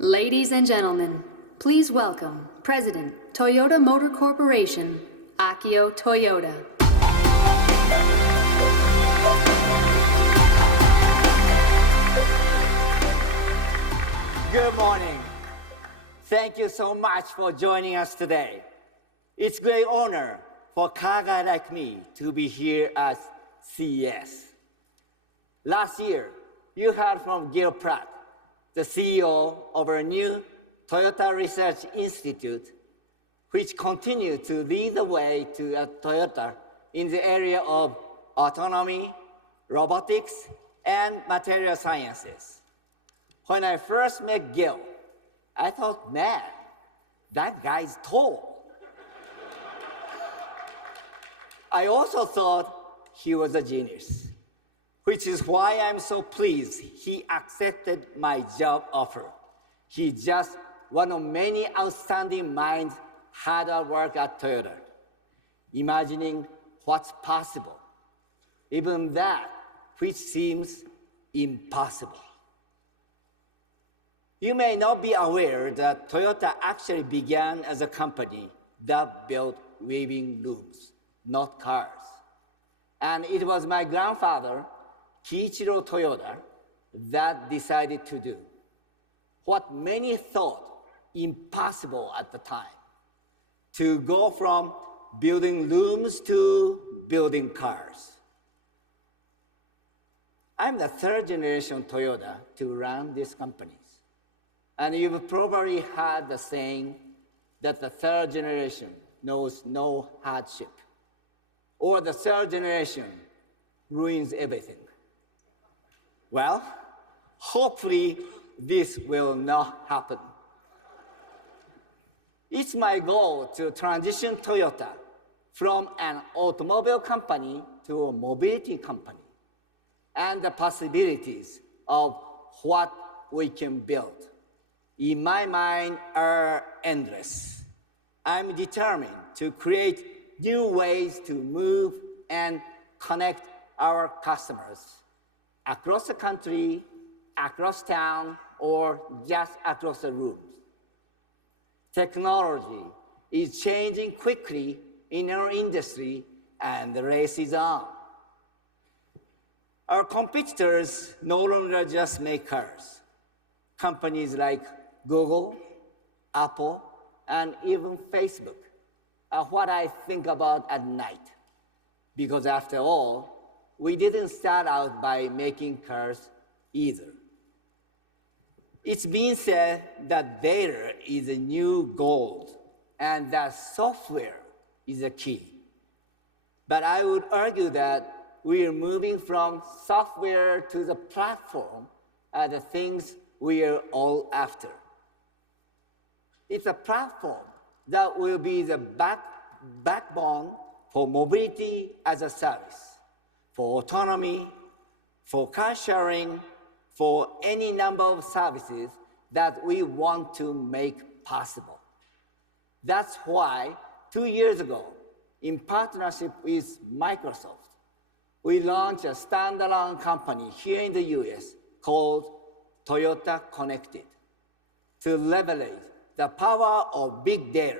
Ladies and gentlemen, please welcome President, Toyota Motor Corporation, Akio Toyoda. Good morning. Thank you so much for joining us today. It's a great honor for a car guy like me to be here at CES. Last year, you heard from Gil Pratt, the CEO of our new Toyota Research Institute, which continues to lead the way to Toyota in the area of autonomy, robotics, and material sciences. When I first met Gil, I thought, man, that guy's tall. I also thought he was a genius, which is why I'm so pleased he accepted my job offer. He's just one of many outstanding minds hard at work at Toyota, imagining what's possible, even that which seems impossible. You may not be aware that Toyota actually began as a company that built weaving looms, not cars. And it was my grandfather, Kiichiro Toyoda, that decided to do what many thought impossible at the time, to go from building looms to building cars. I'm the third generation Toyota to run these companies. And you've probably heard the saying that the third generation knows no hardship, or the third generation ruins everything. Well, hopefully this will not happen. It's my goal to transition Toyota from an automobile company to a mobility company, and the possibilities of what we can build, in my mind, are endless. I'm determined to create new ways to move and connect our customers across the country, across town, or just across the rooms. Technology is changing quickly in our industry, and the race is on. Our competitors no longer just make cars. Companies like Google, Apple, and even Facebook are what I think about at night. Because after all, we didn't start out by making cars either. It's been said that data is the new gold and that software is the key. But I would argue that we are moving from software to the platform are the things we are all after. It's a platform that will be the backbone for mobility as a service, for autonomy, for car sharing, for any number of services that we want to make possible. That's why 2 years ago, in partnership with Microsoft, we launched a standalone company here in the US called Toyota Connected to leverage the power of big data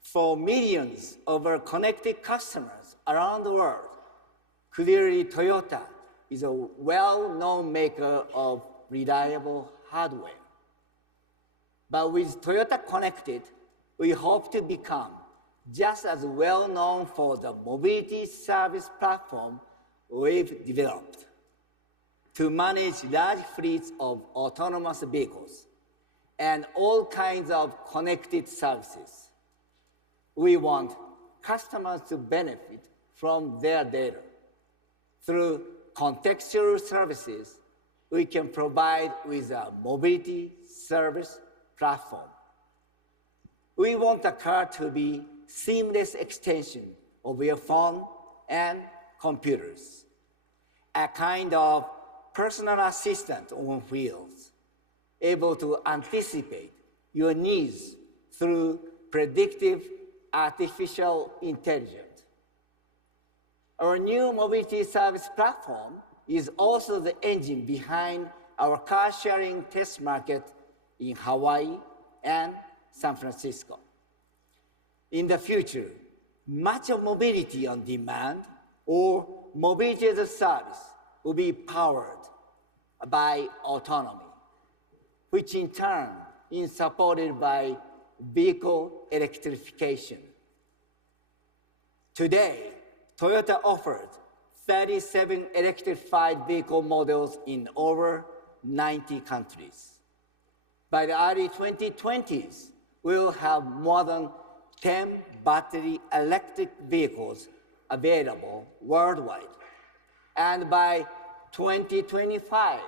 for millions of our connected customers around the world. Clearly, Toyota is a well-known maker of reliable hardware. But with Toyota Connected, we hope to become just as well-known for the mobility service platform we've developed to manage large fleets of autonomous vehicles and all kinds of connected services. We want customers to benefit from their data. Through contextual services, we can provide with a mobility service platform. We want the car to be seamless extension of your phone and computers, a kind of personal assistant on wheels, able to anticipate your needs through predictive artificial intelligence. Our new mobility service platform is also the engine behind our car-sharing test market in Hawaii and San Francisco. In the future, much of mobility on demand or mobility as a service will be powered by autonomy, which in turn is supported by vehicle electrification. Today, Toyota offers 37 electrified vehicle models in over 90 countries. By the early 2020s, we'll have more than 10 battery electric vehicles available worldwide. And by 2025,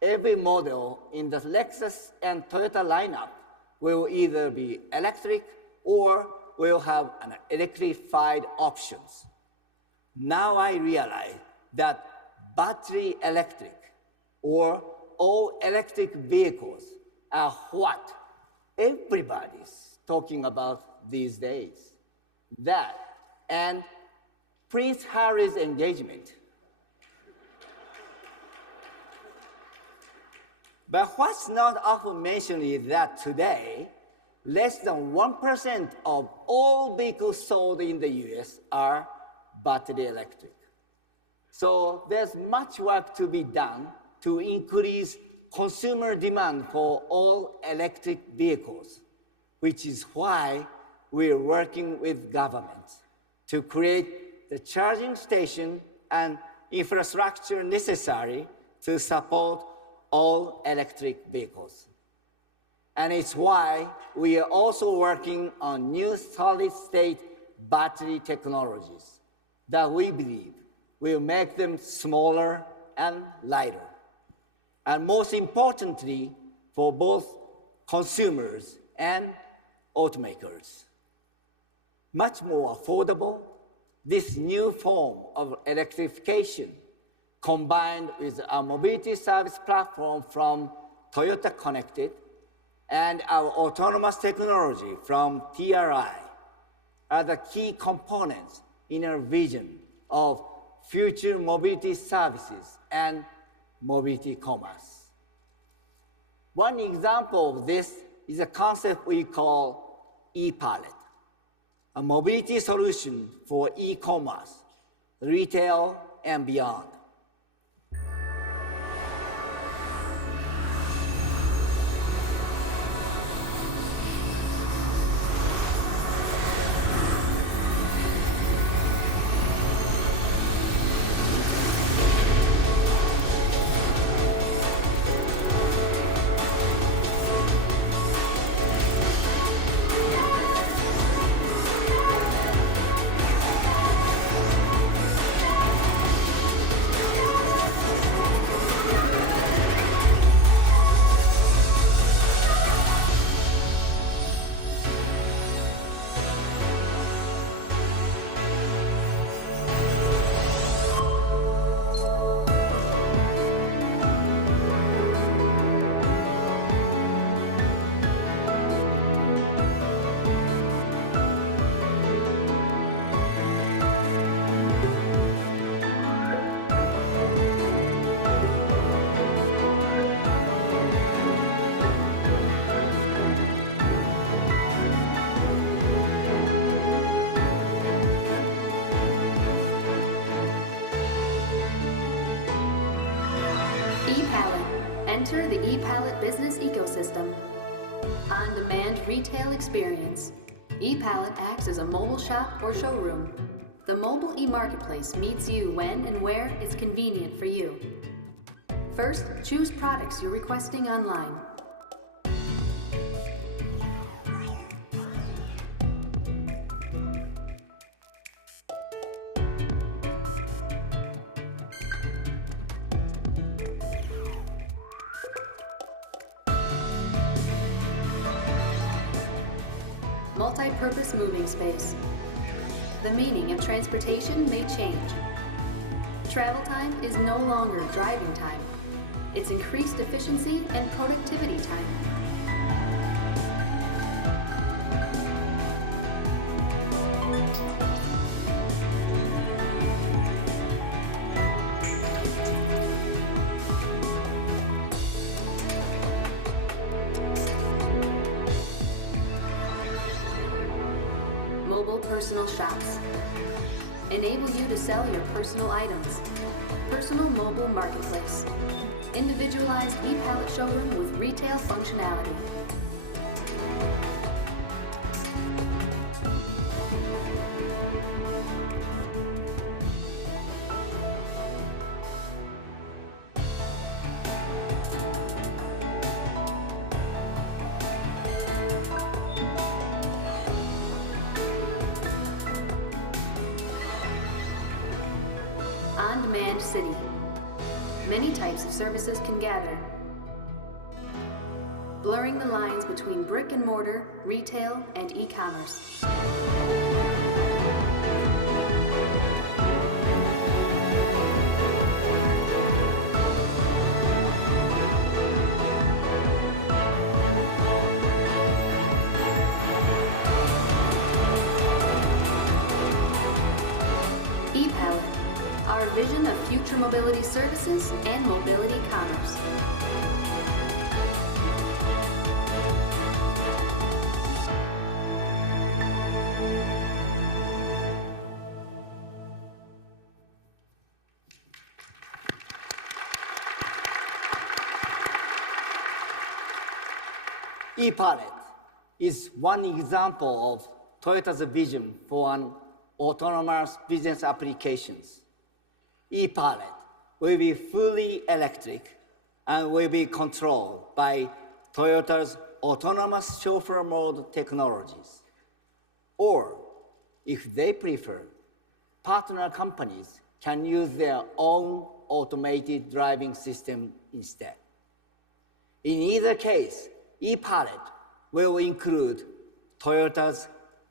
every model in the Lexus and Toyota lineup will either be electric or will have an electrified options. Now I realize that battery electric or all electric vehicles are what everybody's talking about these days. That and Prince Harry's engagement. But what's not often mentioned is that today, less than 1% of all vehicles sold in the US are battery electric. So there's much work to be done to increase consumer demand for all electric vehicles, which is why we're working with governments to create the charging station and infrastructure necessary to support all electric vehicles. And it's why we are also working on new solid-state battery technologies that we believe will make them smaller and lighter. And most importantly, for both consumers and automakers. Much more affordable, this new form of electrification combined with our mobility service platform from Toyota Connected and our autonomous technology from TRI are the key components in our vision of future mobility services and mobility commerce. One example of this is a concept we call e-pallet, a mobility solution for e-commerce, retail, and beyond. Enter the ePallet business ecosystem. On-demand retail experience. ePallet acts as a mobile shop or showroom. The mobile e-marketplace meets you when and where it's convenient for you. First, choose products you're requesting online. Multi-purpose moving space. The meaning of transportation may change. Travel time is no longer driving time. It's increased efficiency and productivity time. personal shops. Enable you to sell your personal items. Personal mobile marketplace. Individualized e-pallet showroom with retail functionality. On-demand city. Many types of services can gather, blurring the lines between brick and mortar, retail, and e-commerce. E-pallet, our vision of future mobility services and mobility commerce. E-pallet is one example of Toyota's vision for an autonomous business applications. E-pallet will be fully electric and will be controlled by Toyota's autonomous chauffeur mode technologies. Or, if they prefer, partner companies can use their own automated driving system instead. In either case, e-pallet will include Toyota's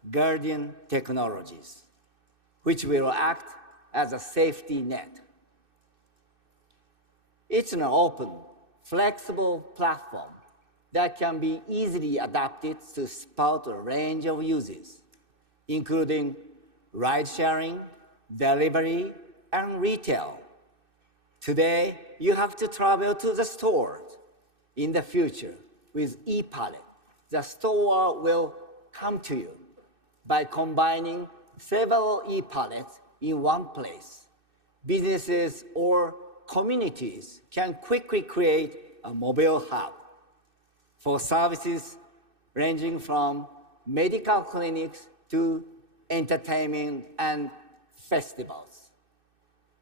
Guardian technologies, which will act as a safety net. It's an open, flexible platform that can be easily adapted to support a range of uses, including ride-sharing, delivery, and retail. Today, you have to travel to the stores. In the future, with e-pallet, the store will come to you. By combining several e-pallets in one place, businesses or communities can quickly create a mobile hub for services ranging from medical clinics to entertainment and festivals.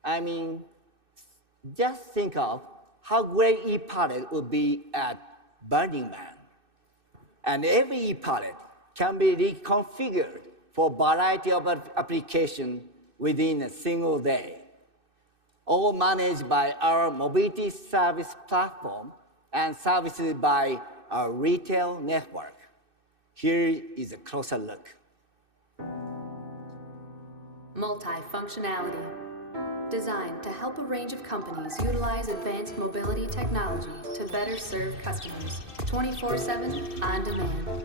I mean, just think of how great e-pallet would be at Burning Man. And every e-pallet can be reconfigured for a variety of applications within a single day, all managed by our mobility service platform and serviced by our retail network. Here is a closer look. Multi-functionality. Designed to help a range of companies utilize advanced mobility technology to better serve customers. 24/7 on demand.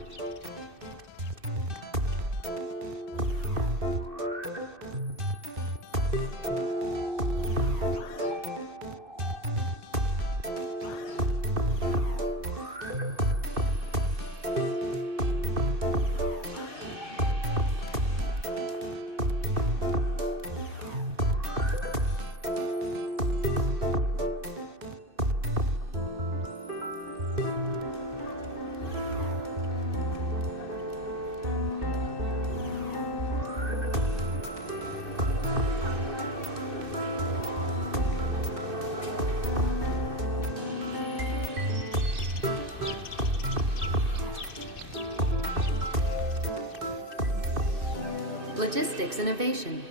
Logistics innovation.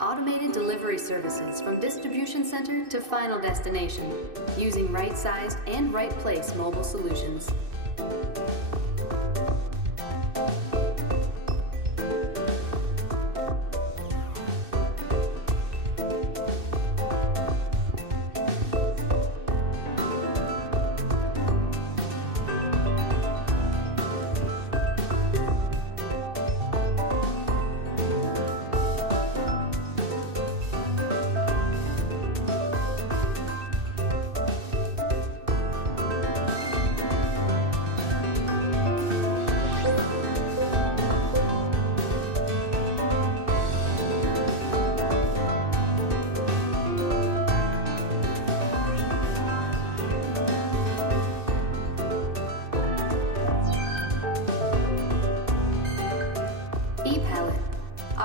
Automated delivery services from distribution center to final destination, using right-sized and right-place mobile solutions.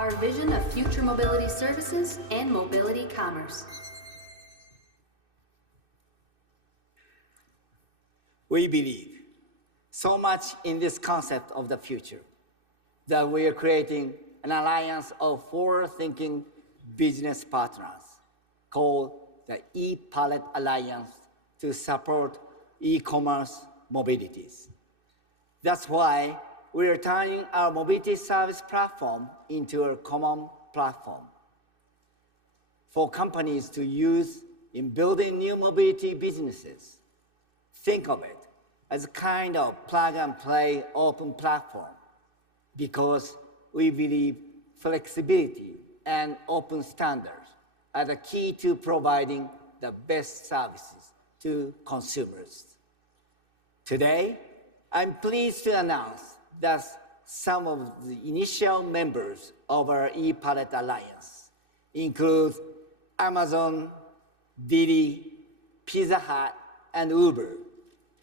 our vision of future mobility services and mobility commerce. We believe so much in this concept of the future that we are creating an alliance of forward-thinking business partners called the e-Palette Alliance to support e-commerce mobilities. That's why we are turning our mobility service platform into a common platform for companies to use in building new mobility businesses. Think of it as a kind of plug-and-play open platform because we believe flexibility and open standards are the key to providing the best services to consumers. Today, I'm pleased to announce that some of the initial members of our e-Palette Alliance include Amazon, Didi, Pizza Hut, and Uber.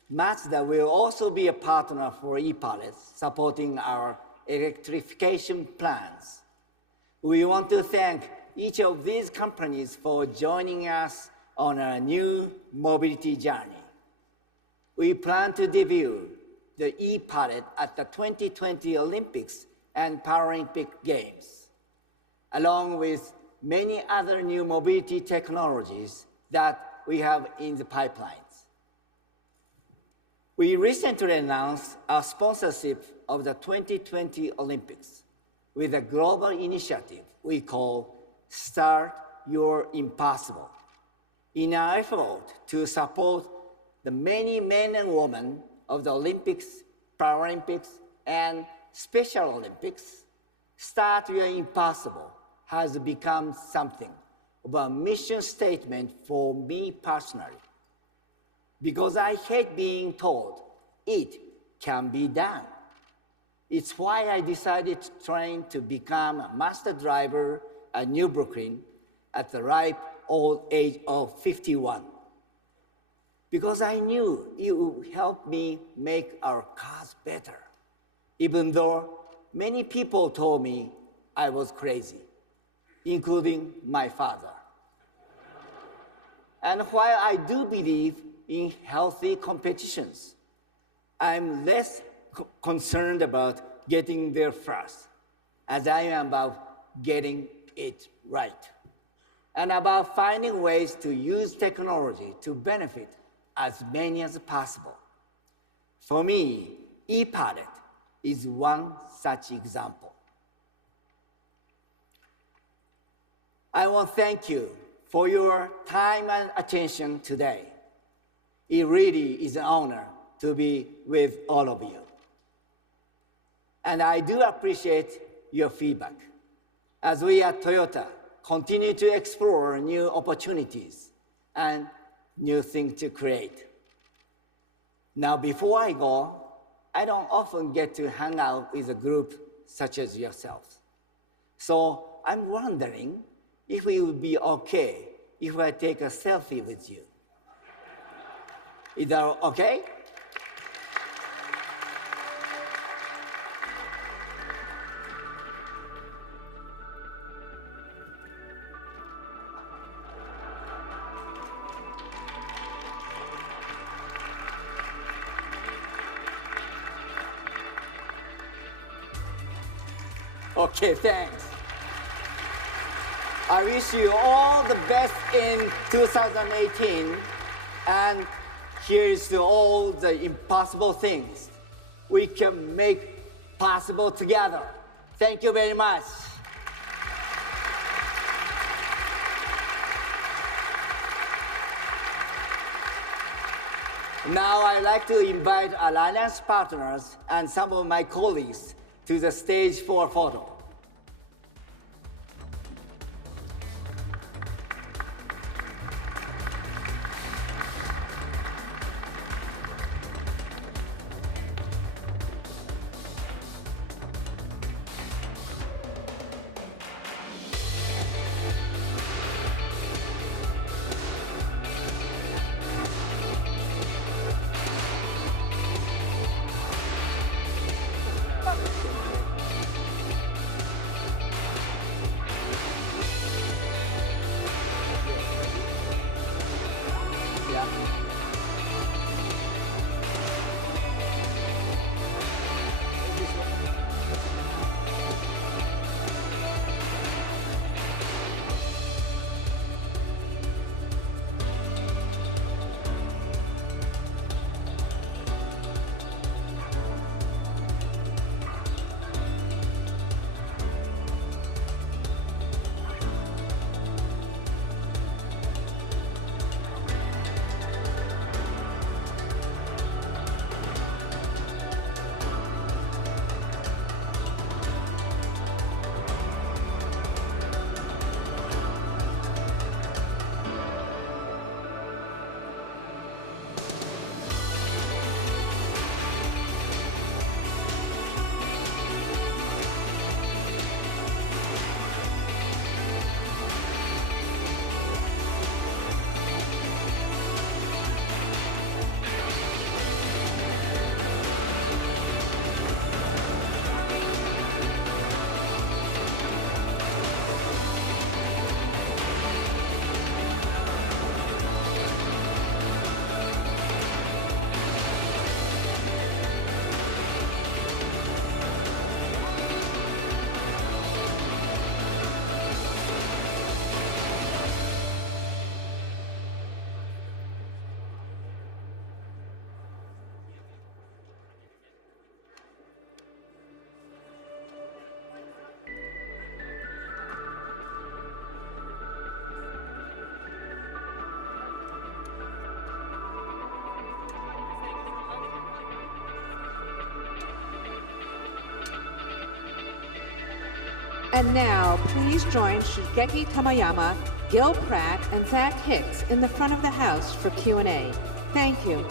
Mazda will also be a partner for e-Palette, supporting our electrification plans. We want to thank each of these companies for joining us on our new mobility journey. We plan to debut the e-Palette at the 2020 Olympics and Paralympic Games, along with many other new mobility technologies that we have in the pipelines. We recently announced our sponsorship of the 2020 Olympics with a global initiative we call Start Your Impossible, in our effort to support the many men and women of the Olympics, Paralympics, and Special Olympics. Start Your Impossible has become something of a mission statement for me personally, because I hate being told it can be done. It's why I decided to train to become a master driver at New Brooklyn at the ripe old age of 51. Because I knew it would help me make our cars better, even though many people told me I was crazy, including my father. And while I do believe in healthy competitions, I'm less concerned about getting there first, as I am about getting it right, and about finding ways to use technology to benefit as many as possible. For me, e-Palette is one such example. I want to thank you for your time and attention today. It really is an honor to be with all of you. And I do appreciate your feedback as we at Toyota continue to explore new opportunities and new things to create. Now, before I go, I don't often get to hang out with a group such as yourselves. So I'm wondering if it would be okay if I take a selfie with you. Is that okay? Okay, thanks. I wish you all the best in 2018, and here's to all the impossible things we can make possible together. Thank you very much. Now I'd like to invite Alliance partners and some of my colleagues to the stage for a photo. And now, please join Shigeki Tamayama, Gil Pratt, and Zach Hicks in the front of the house for Q&A. Thank you.